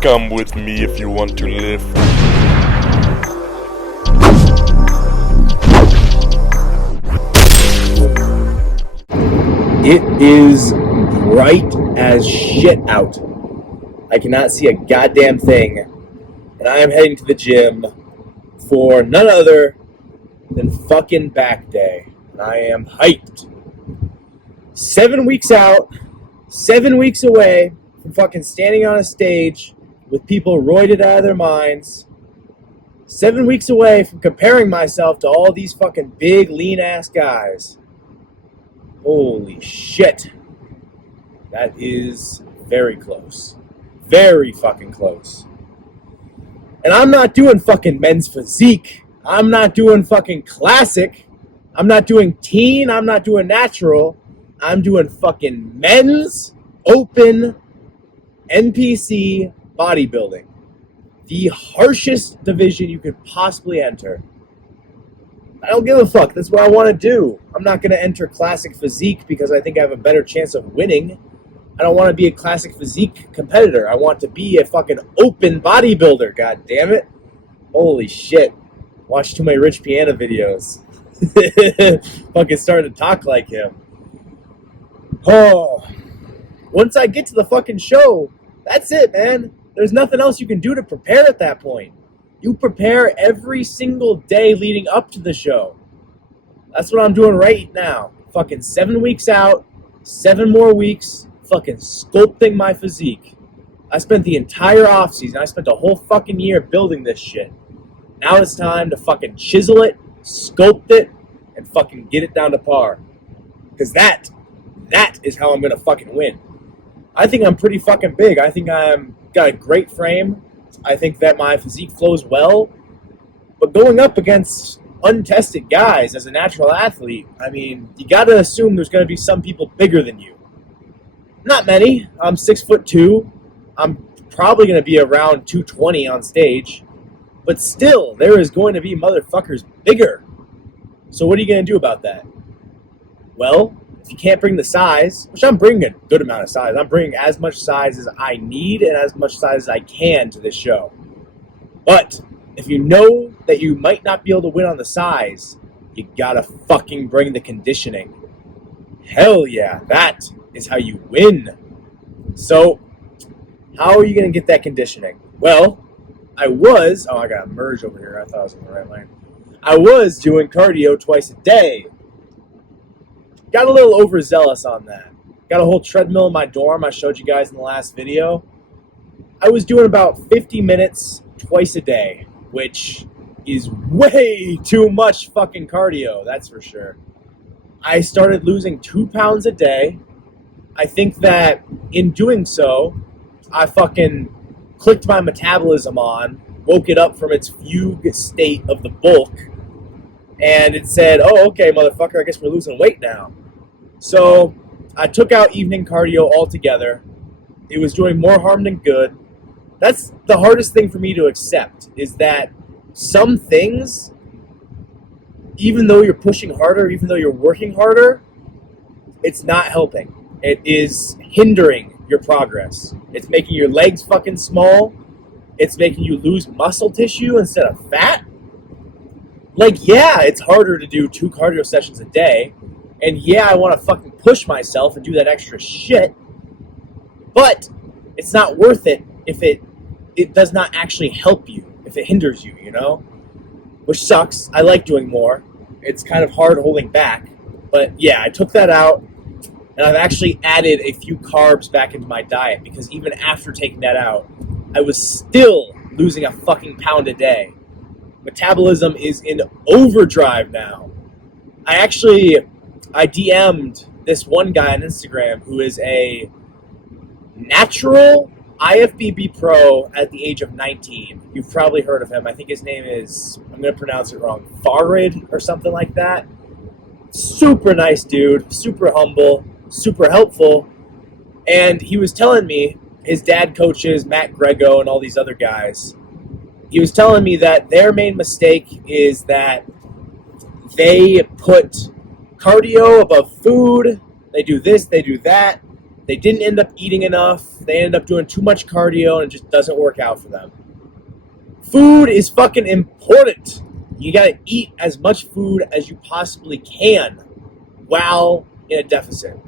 Come with me if you want to live. It is bright as shit out. I cannot see a goddamn thing. And I am heading to the gym for none other than fucking back day. And I am hyped. 7 weeks out, 7 weeks away from fucking standing on a stage with people roided out of their minds. 7 weeks away from comparing myself to all these fucking big, lean-ass guys. Holy shit. That is very close. Very fucking close. And I'm not doing fucking men's physique. I'm not doing fucking classic. I'm not doing teen. I'm not doing natural. I'm doing fucking men's open NPC bodybuilding. The harshest division you could possibly enter. I don't give a fuck. That's what I want to do. I'm not going to enter classic physique because I think I have a better chance of winning. I don't want to be a classic physique competitor. I want to be a fucking open bodybuilder, god damn it. Holy shit. Watch too many Rich Piana videos. Fucking starting to talk like him. Oh. Once I get to the fucking show, that's it, man. There's nothing else you can do to prepare at that point. You prepare every single day leading up to the show. That's what I'm doing right now. Fucking 7 weeks out, 7 more weeks, fucking sculpting my physique. I spent the entire offseason, I spent a whole fucking year building this shit. Now it's time to fucking chisel it, sculpt it, and fucking get it down to par. Because that is how I'm going to fucking win. I think I'm pretty fucking big. I think I'm got a great frame. I think that my physique flows well. But going up against untested guys as a natural athlete, I mean, you got to assume there's going to be some people bigger than you. Not many. I'm 6'2". I'm probably going to be around 220 on stage. But still, there is going to be motherfuckers bigger. So what are you going to do about that? Well, if you can't bring the size, which I'm bringing a good amount of size. I'm bringing as much size as I need and as much size as I can to this show. But if you know that you might not be able to win on the size, you gotta fucking bring the conditioning. Hell yeah, that is how you win. So, how are you gonna get that conditioning? Well, I got a merge over here. I thought I was in the right lane. I was doing cardio twice a day. Got a little overzealous on that. Got a whole treadmill in my dorm I showed you guys in the last video. I was doing about 50 minutes twice a day, which is way too much fucking cardio, that's for sure. I started losing 2 pounds a day. I think that in doing so, I fucking clicked my metabolism on, woke it up from its fugue state of the bulk, and it said, oh, okay, motherfucker, I guess we're losing weight now. So I took out evening cardio altogether. It was doing more harm than good. That's the hardest thing for me to accept, is that some things, even though you're pushing harder, even though you're working harder, it's not helping. It is hindering your progress. It's making your legs fucking small. It's making you lose muscle tissue instead of fat. Like, yeah, it's harder to do 2 cardio sessions a day. And yeah, I want to fucking push myself and do that extra shit. But it's not worth it if it does not actually help you, if it hinders you, you know? Which sucks. I like doing more. It's kind of hard holding back. But yeah, I took that out. And I've actually added a few carbs back into my diet. Because even after taking that out, I was still losing a fucking pound a day. Metabolism is in overdrive now. I DM'd this one guy on Instagram who is a natural IFBB pro at the age of 19. You've probably heard of him. I think his name is, I'm going to pronounce it wrong, Farid or something like that. Super nice dude, super humble, super helpful. And he was telling me, his dad coaches Matt Grego and all these other guys, he was telling me that their main mistake is that they put cardio above food. They do this, they do that. They didn't end up eating enough. They ended up doing too much cardio, and it just doesn't work out for them. Food is fucking important. You gotta eat as much food as you possibly can while in a deficit.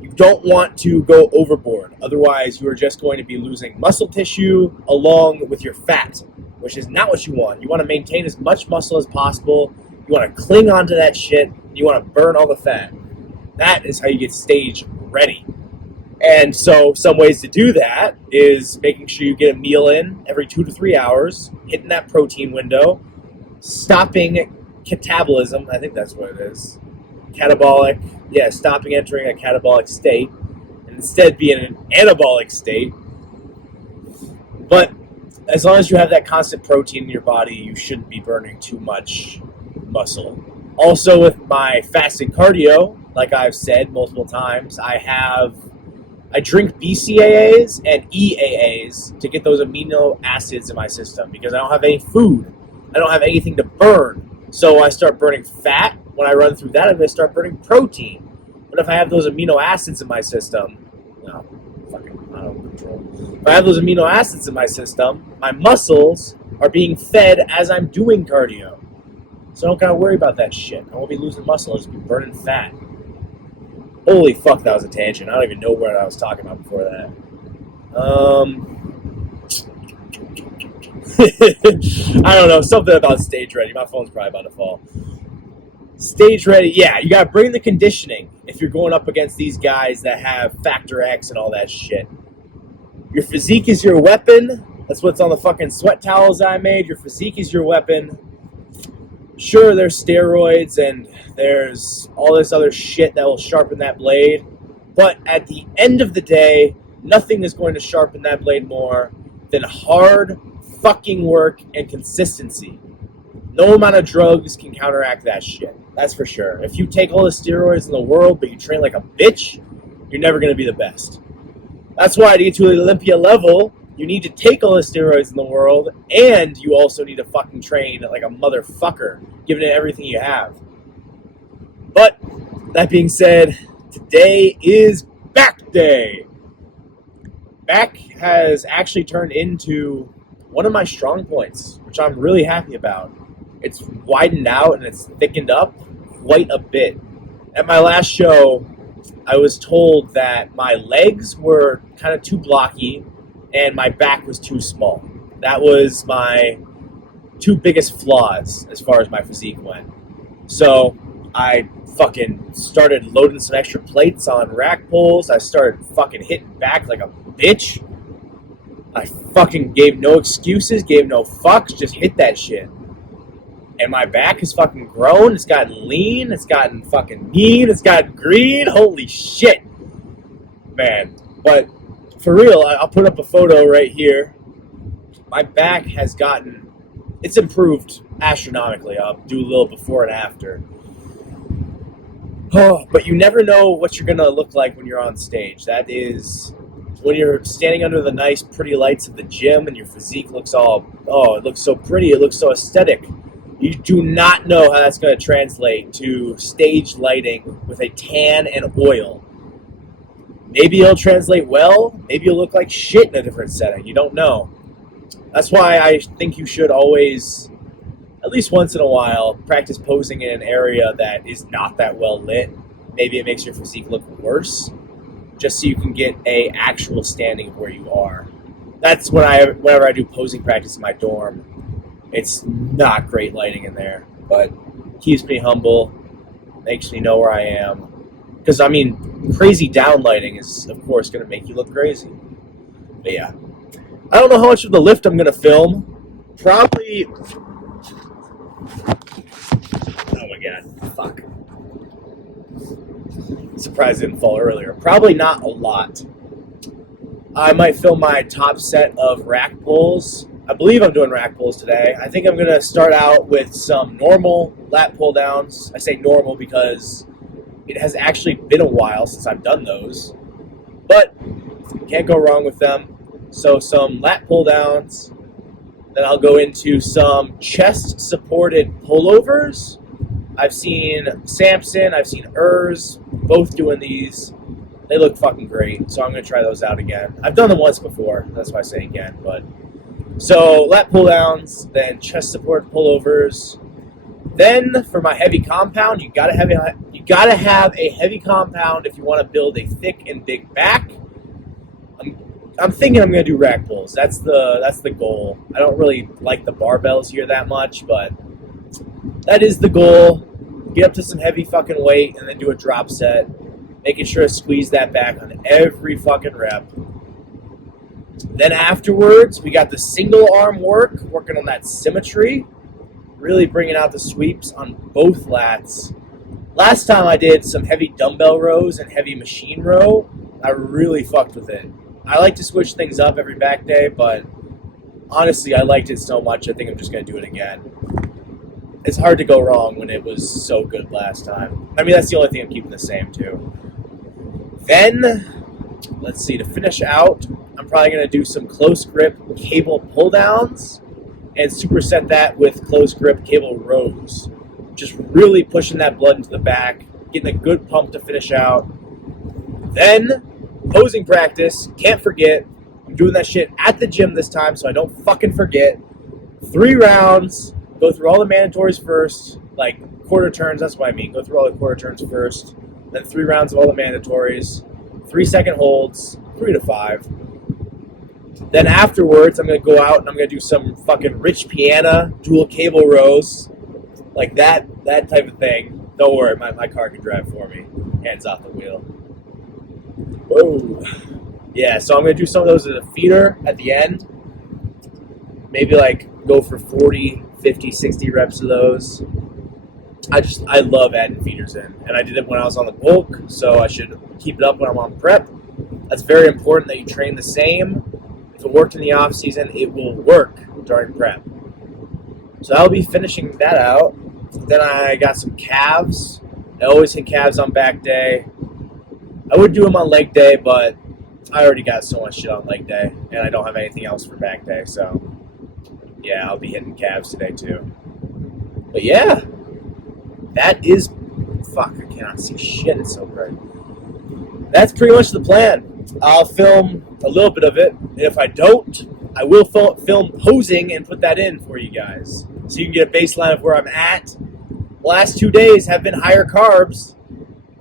You don't want to go overboard. Otherwise, you are just going to be losing muscle tissue along with your fat, which is not what you want. You want to maintain as much muscle as possible. You want to cling onto that shit. You want to burn all the fat. That is how you get stage ready. And so some ways to do that is making sure you get a meal in every 2 to 3 hours, hitting that protein window, stopping catabolism. I think that's what it is. Catabolic. Yeah, stopping entering a catabolic state and instead be in an anabolic state. But as long as you have that constant protein in your body, you shouldn't be burning too much muscle. Also, with my fasted cardio, like I've said multiple times, I drink BCAAs and EAAs to get those amino acids in my system because I don't have any food. I don't have anything to burn. So I start burning fat. When I run through that, I'm going to start burning protein. But if I have those amino acids in my system, no, fucking, I don't control. If I have those amino acids in my system, my muscles are being fed as I'm doing cardio. So I don't gotta worry about that shit. I won't be losing muscle, I'll just be burning fat. Holy fuck, that was a tangent. I don't even know what I was talking about before that. I don't know, something about stage ready. My phone's probably about to fall. Stage ready, yeah, you gotta bring the conditioning if you're going up against these guys that have Factor X and all that shit. Your physique is your weapon. That's what's on the fucking sweat towels I made. Your physique is your weapon. Sure, there's steroids and there's all this other shit that will sharpen that blade. But at the end of the day, nothing is going to sharpen that blade more than hard fucking work and consistency. No amount of drugs can counteract that shit. That's for sure. If you take all the steroids in the world, but you train like a bitch, you're never going to be the best. That's why to get to the Olympia level, you need to take all the steroids in the world, and you also need to fucking train like a motherfucker, giving it everything you have. But, that being said, today is back day. Back has actually turned into one of my strong points, which I'm really happy about. It's widened out and it's thickened up quite a bit. At my last show, I was told that my legs were kind of too blocky and my back was too small. That was my two biggest flaws as far as my physique went. So I fucking started loading some extra plates on rack pulls. I started fucking hitting back like a bitch. I fucking gave no excuses, gave no fucks, just hit that shit. And my back has fucking grown. It's gotten lean. It's gotten fucking mean. It's gotten green. Holy shit. Man. But for real, I'll put up a photo right here. My back has gotten, it's improved astronomically. I'll do a little before and after. Oh, but you never know what you're going to look like when you're on stage. That is when you're standing under the nice, pretty lights of the gym and your physique looks all, oh, it looks so pretty. It looks so aesthetic. You do not know how that's going to translate to stage lighting with a tan and oil. Maybe it'll translate well. Maybe you'll look like shit in a different setting. You don't know. That's why I think you should always, at least once in a while, practice posing in an area that is not that well lit. Maybe it makes your physique look worse, just so you can get a actual standing of where you are. That's whenever I do posing practice in my dorm. It's not great lighting in there, but keeps me humble, makes me know where I am. Because, I mean, crazy downlighting is, of course, going to make you look crazy. But, yeah. I don't know how much of the lift I'm going to film. Probably... Oh, my God. Fuck. Surprised it didn't fall earlier. Probably not a lot. I might film my top set of rack pulls. I believe I'm doing rack pulls today. I think I'm going to start out with some normal lat pull downs. I say normal because it has actually been a while since I've done those. But can't go wrong with them. So some lat pull downs. Then I'll go into some chest supported pullovers. I've seen Samson, I've seen Urs, both doing these. They look fucking great, so I'm going to try those out again. I've done them once before, that's why I say again. But so lat pull downs, then chest support pullovers. Then for my heavy compound, you gotta have a heavy compound if you want to build a thick and big back. I'm thinking I'm gonna do rack pulls. That's the goal. I don't really like the barbells here that much, but that is the goal. Get up to some heavy fucking weight and then do a drop set, making sure to squeeze that back on every fucking rep. Then afterwards, we got the single arm work, working on that symmetry, really bringing out the sweeps on both lats. Last time I did some heavy dumbbell rows and heavy machine row, I really fucked with it. I like to switch things up every back day, but honestly, I liked it so much, I think I'm just going to do it again. It's hard to go wrong when it was so good last time. I mean, that's the only thing I'm keeping the same, too. Then, let's see, to finish out, I'm probably going to do some close grip cable pull downs and superset that with close grip cable rows. Just really pushing that blood into the back, getting a good pump to finish out. Then, posing practice, can't forget. I'm doing that shit at the gym this time so I don't fucking forget. 3 rounds, go through all the mandatories first, like quarter turns, that's what I mean. Go through all the quarter turns first. Then 3 rounds of all the mandatories, 3-second holds, 3 to 5. Then afterwards, I'm going to go out and I'm going to do some fucking rich piano, dual cable rows, like that type of thing. Don't worry, my car can drive for me. Hands off the wheel. Whoa. Yeah, so I'm going to do some of those as a feeder at the end. Maybe like go for 40, 50, 60 reps of those. I love adding feeders in. And I did it when I was on the bulk, so I should keep it up when I'm on prep. That's very important that you train the same. If it worked in the off season, it will work during prep. So I'll be finishing that out. Then I got some calves. I always hit calves on back day. I would do them on leg day, but I already got so much shit on leg day, and I don't have anything else for back day. So yeah, I'll be hitting calves today too. But yeah, that is, fuck, I cannot see shit. It's so bright. That's pretty much the plan. I'll film a little bit of it, and if I don't, I will film posing and put that in for you guys, so you can get a baseline of where I'm at. The last 2 days have been higher carbs,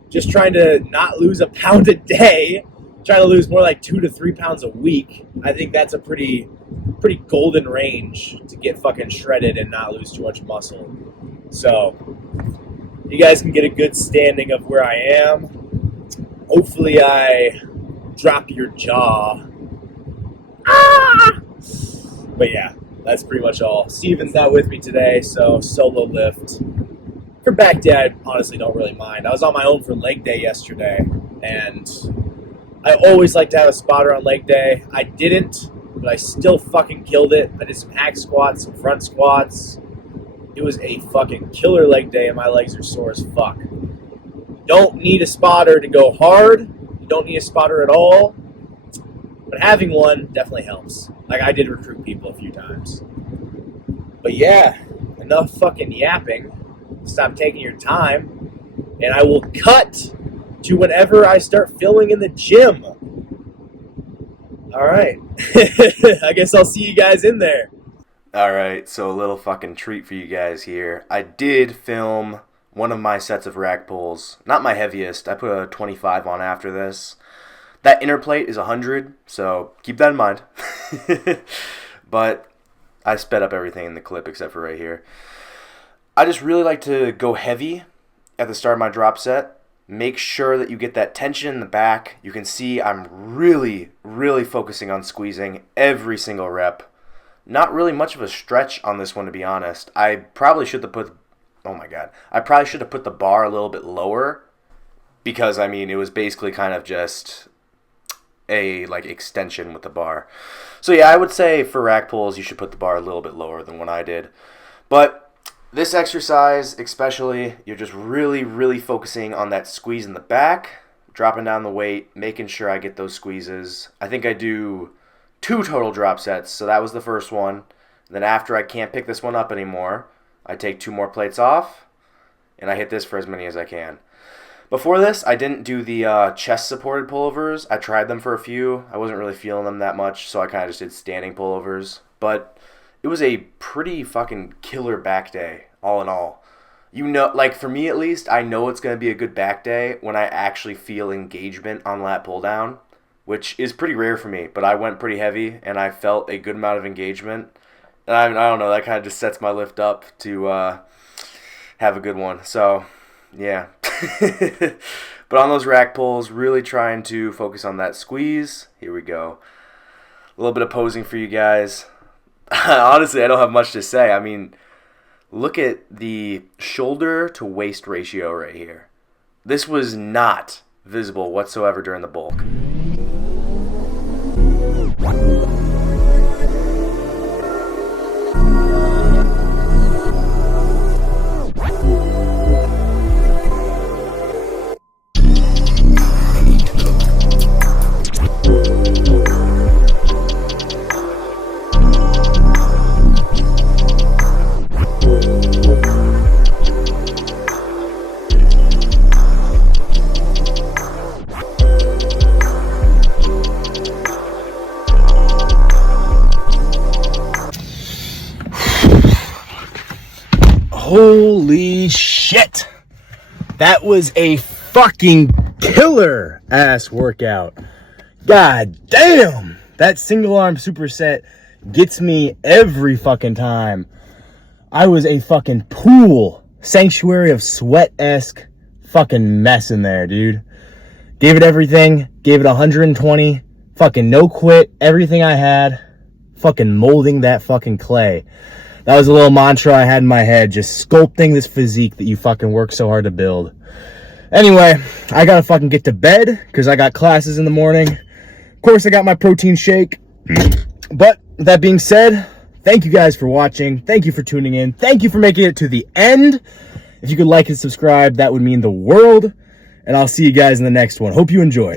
just trying to not lose a pound a day, trying to lose more like 2 to 3 pounds a week. I think that's a pretty golden range to get fucking shredded and not lose too much muscle. So you guys can get a good standing of where I am. Hopefully I drop your jaw. But yeah, that's pretty much all. Steven's not with me today, so solo lift. For back day, I honestly don't really mind. I was on my own for leg day yesterday, and I always like to have a spotter on leg day. I didn't, but I still fucking killed it. I did some hack squats, some front squats. It was a fucking killer leg day, and my legs are sore as fuck. Don't need a spotter to go hard. You don't need a spotter at all. But having one definitely helps. Like, I did recruit people a few times. But yeah, enough fucking yapping. Stop taking your time. And I will cut to whenever I start filming in the gym. Alright. I guess I'll see you guys in there. Alright, so a little fucking treat for you guys here. I did film one of my sets of rack pulls. Not my heaviest. I put a 25 on after this. That inner plate is 100, so keep that in mind. But I sped up everything in the clip except for right here. I just really like to go heavy at the start of my drop set. Make sure that you get that tension in the back. You can see I'm really, really focusing on squeezing every single rep. Not really much of a stretch on this one, to be honest. I probably should have put, oh my god, I probably should have put the bar a little bit lower, because I mean it was basically kind of just a like extension with the bar. So yeah, I would say for rack pulls you should put the bar a little bit lower than what I did. But this exercise especially, you're just really, really focusing on that squeeze in the back, dropping down the weight, making sure I get those squeezes. I think I do 2 total drop sets, so that was the first one. Then after I can't pick this one up anymore, I take 2 more plates off, and I hit this for as many as I can. Before this, I didn't do the chest-supported pullovers. I tried them for a few. I wasn't really feeling them that much, so I kind of just did standing pullovers. But it was a pretty fucking killer back day, all in all. You know, like for me at least, I know it's going to be a good back day when I actually feel engagement on lat pull down, which is pretty rare for me. But I went pretty heavy, and I felt a good amount of engagement. And I don't know, that kind of just sets my lift up to have a good one. So, yeah. But on those rack pulls, really trying to focus on that squeeze. Here we go. A little bit of posing for you guys. Honestly, I don't have much to say. I mean, look at the shoulder to waist ratio right here. This was not visible whatsoever during the bulk. Holy shit. That was a fucking killer ass workout. God damn. That single arm superset gets me every fucking time. I was a fucking pool, sanctuary of sweat-esque fucking mess in there, dude. Gave it everything, gave it 120, fucking no quit, everything I had, fucking molding that fucking clay. That was a little mantra I had in my head, just sculpting this physique that you fucking work so hard to build. Anyway, I gotta fucking get to bed, because I got classes in the morning. Of course, I got my protein shake. But, with that being said, thank you guys for watching. Thank you for tuning in. Thank you for making it to the end. If you could like and subscribe, that would mean the world. And I'll see you guys in the next one. Hope you enjoyed.